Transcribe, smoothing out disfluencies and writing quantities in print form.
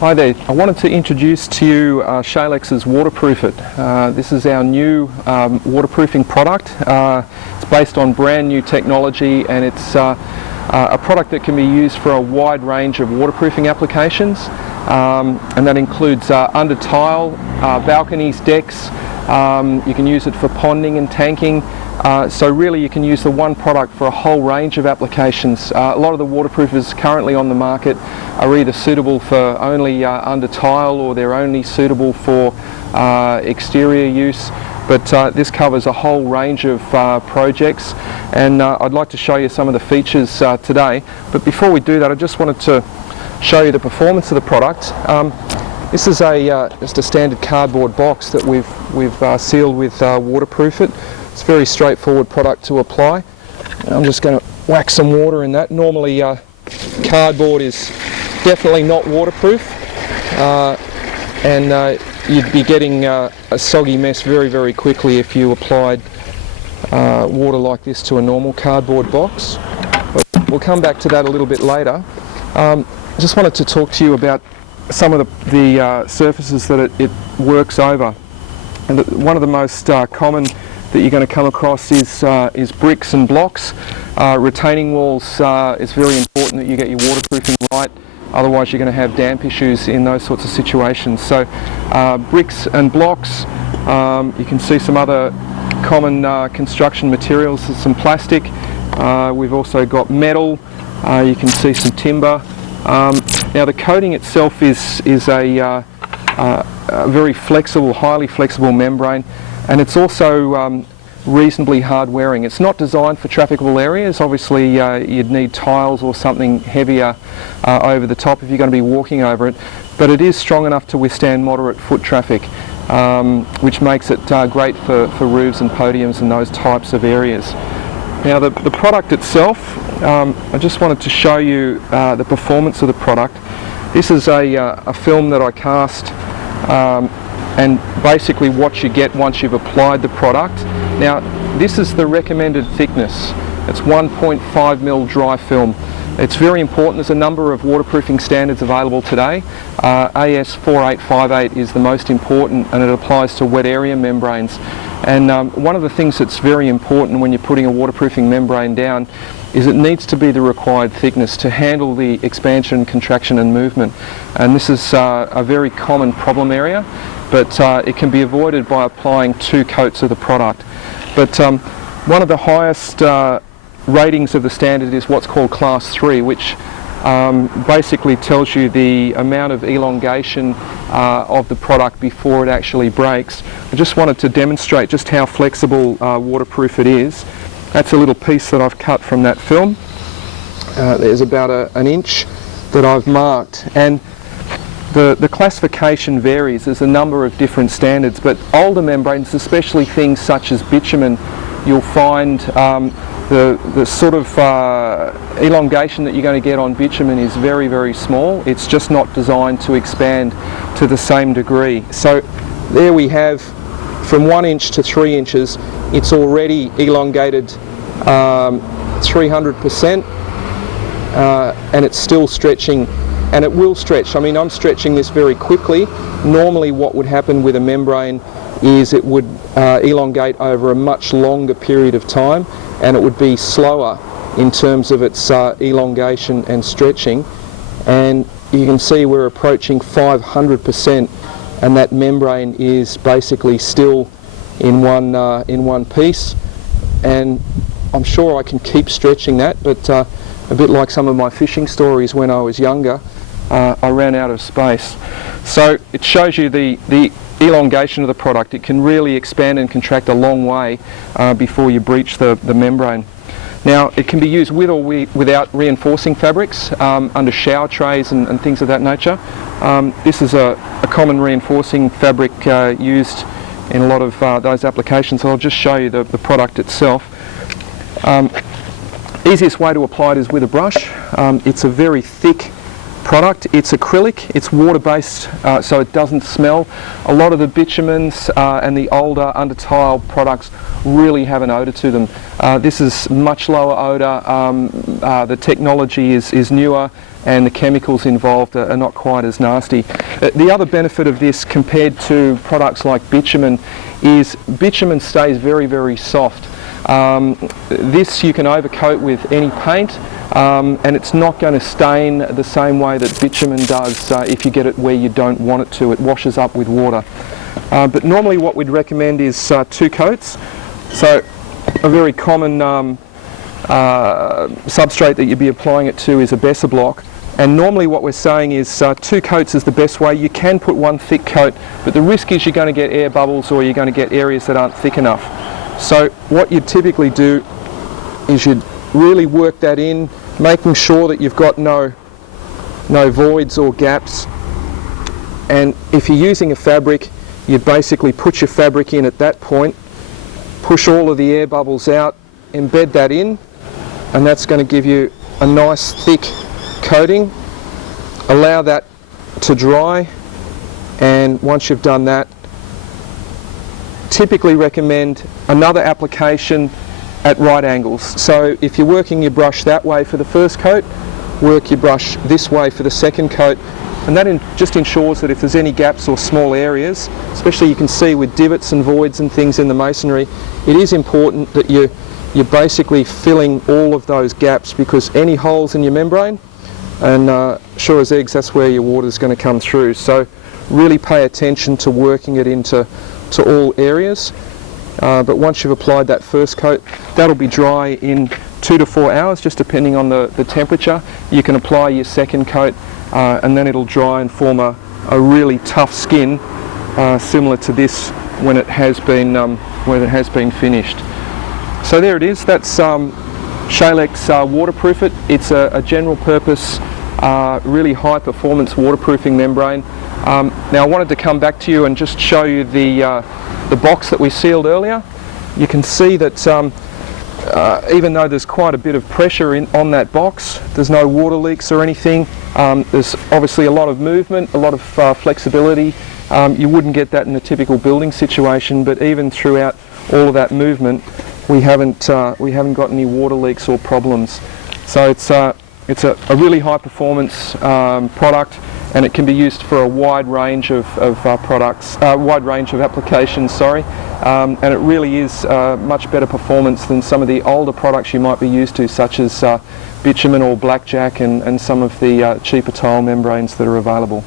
Hi there, I wanted to introduce to you Shalex's Waterproof It. This is our new waterproofing product. It's based on brand new technology, and it's a product that can be used for a wide range of waterproofing applications, and that includes under tile, balconies, decks. You can use it for ponding and tanking. So really you can use the one product for a whole range of applications. A lot of the waterproofers currently on the market are either suitable for only under tile, or they're only suitable for exterior use. But this covers a whole range of projects, and I'd like to show you some of the features today. But before we do that, I just wanted to show you the performance of the product. This is just a standard cardboard box that we've sealed with Waterproof It. It's a very straightforward product to apply. I'm just going to whack some water in that. Normally cardboard is definitely not waterproof, and you'd be getting a soggy mess very quickly if you applied water like this to a normal cardboard box. But we'll come back to that a little bit later. I just wanted to talk to you about some of the surfaces that it works over. And one of the most common that you're going to come across is bricks and blocks. Retaining walls, it's very important that you get your waterproofing right, otherwise you're going to have damp issues in those sorts of situations. So bricks and blocks, you can see some other common construction materials, some plastic. We've also got metal, you can see some timber. Now the coating itself is a very flexible, highly flexible membrane, and it's also reasonably hard wearing. It's not designed for trafficable areas. Obviously you'd need tiles or something heavier over the top if you're going to be walking over it, but it is strong enough to withstand moderate foot traffic, which makes it great for roofs and podiums and those types of areas. Now the product itself, I just wanted to show you the performance of the product. This is a film that I cast, and basically what you get once you've applied the product. Now this is the recommended thickness. It's 1.5mm dry film. It's very important. There's a number of waterproofing standards available today. AS4858 is the most important, and it applies to wet area membranes. And one of the things that's very important when you're putting a waterproofing membrane down is it needs to be the required thickness to handle the expansion, contraction and movement. And this is a very common problem area, but it can be avoided by applying 2 coats of the product. But one of the highest ratings of the standard is what's called Class 3, which basically tells you the amount of elongation of the product before it actually breaks. I just wanted to demonstrate just how flexible waterproof it is. That's a little piece that I've cut from that film. There's about an inch that I've marked, and the classification varies. There's a number of different standards, but older membranes, especially things such as bitumen, you'll find the sort of elongation that you're going to get on bitumen is very small. It's just not designed to expand to the same degree. So there we have, from 1 inch to 3 inches, it's already elongated 300%, and it's still stretching, and it will stretch. I mean, I'm stretching this very quickly. Normally what would happen with a membrane is it would elongate over a much longer period of time, and it would be slower in terms of its elongation and stretching. And you can see we're approaching 500%, and that membrane is basically still in one piece. And I'm sure I can keep stretching that, but a bit like some of my fishing stories when I was younger, I ran out of space. So it shows you the elongation of the product. It can really expand and contract a long way before you breach the membrane. Now it can be used with or without reinforcing fabrics, under shower trays and things of that nature. This is a common reinforcing fabric used in a lot of those applications. So I'll just show you the product itself. Easiest way to apply it is with a brush. It's a very thick product. It's acrylic, it's water-based, so it doesn't smell. A lot of the bitumens and the older under tile products really have an odour to them. This is much lower odour, the technology is newer, and the chemicals involved are not quite as nasty. The other benefit of this compared to products like bitumen is bitumen stays very, very soft. This you can overcoat with any paint, and it's not going to stain the same way that bitumen does if you get it where you don't want it to. It washes up with water. But normally what we'd recommend is 2 coats. So a very common substrate that you'd be applying it to is a Besser block, and normally what we're saying is 2 coats is the best way. You can put 1 thick coat, but the risk is you're going to get air bubbles or you're going to get areas that aren't thick enough. So what you'd typically do is you'd really work that in, making sure that you've got no voids or gaps, and if you're using a fabric, you'd basically put your fabric in at that point, push all of the air bubbles out, embed that in, and that's going to give you a nice thick coating. Allow that to dry, and once you've done that, typically recommend another application at right angles. So if you're working your brush that way for the first coat, work your brush this way for the second coat, and that just ensures that if there's any gaps or small areas, especially you can see with divots and voids and things in the masonry, it is important that you're basically filling all of those gaps, because any holes in your membrane, and sure as eggs, that's where your water is going to come through. So really pay attention to working it into all areas. But once you've applied that first coat, that'll be dry in 2 to 4 hours, just depending on the temperature. You can apply your second coat, and then it'll dry and form a really tough skin, similar to this when it has been finished. So there it is. That's Shalex Waterproof It. It's a general purpose, really high performance waterproofing membrane. Now I wanted to come back to you and just show you the box that we sealed earlier. You can see that even though there's quite a bit of pressure on that box, there's no water leaks or anything. There's obviously a lot of movement, a lot of flexibility. You wouldn't get that in a typical building situation, but even throughout all of that movement, we haven't got any water leaks or problems. So it's a really high performance product, and it can be used for a wide range of applications. Sorry, and it really is much better performance than some of the older products you might be used to, such as bitumen or blackjack, and some of the cheaper tile membranes that are available.